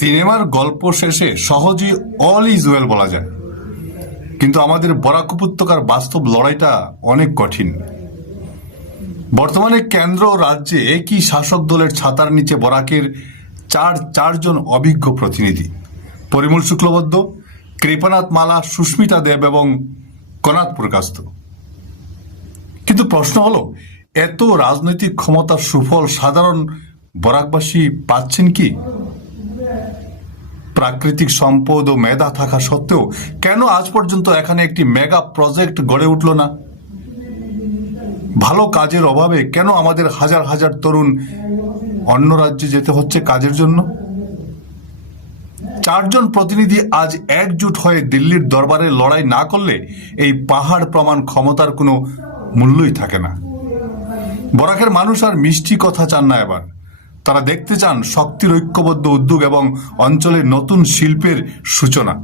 সিনেমার গল্প শেষে সহজেই অল ইজ ওয়েল বলা যায়, কিন্তু আমাদের বরাক উপত্যকার বাস্তব লড়াইটা অনেক কঠিন। বর্তমানে কেন্দ্র ও রাজ্যে একই শাসক দলের ছাতার নিচে বরাকের চারজন অভিজ্ঞ প্রতিনিধি: পরিমল শুক্লবৈদ্য, কৃপানাথ মালা, সুস্মিতা দেব এবং কনাথ পুরকাস্ত। কিন্তু প্রশ্ন হলো, এত রাজনৈতিক ক্ষমতার সুফল সাধারণ বরাকবাসী পাচ্ছেন কি? প্রাকৃতিক সম্পদ ও মেধা থাকা সত্ত্বেও কেন আজ পর্যন্ত এখানে একটি মেগা প্রজেক্ট গড়ে উঠল না? ভালো কাজের অভাবে কেন আমাদের হাজার হাজার তরুণ অন্য রাজ্যে যেতে হচ্ছে কাজের জন্য? চারজন প্রতিনিধি আজ একজোট হয়ে দিল্লির দরবারে লড়াই না করলে এই পাহাড় প্রমাণ ক্ষমতার কোনো মূল্যই থাকে না। বরাকের মানুষ আর মিষ্টি কথা চান না এবার, তারা দেখতে চান শক্তির ঐক্যবদ্ধ উদ্যোগ এবং অঞ্চলের নতুন শিল্পের সূচনা।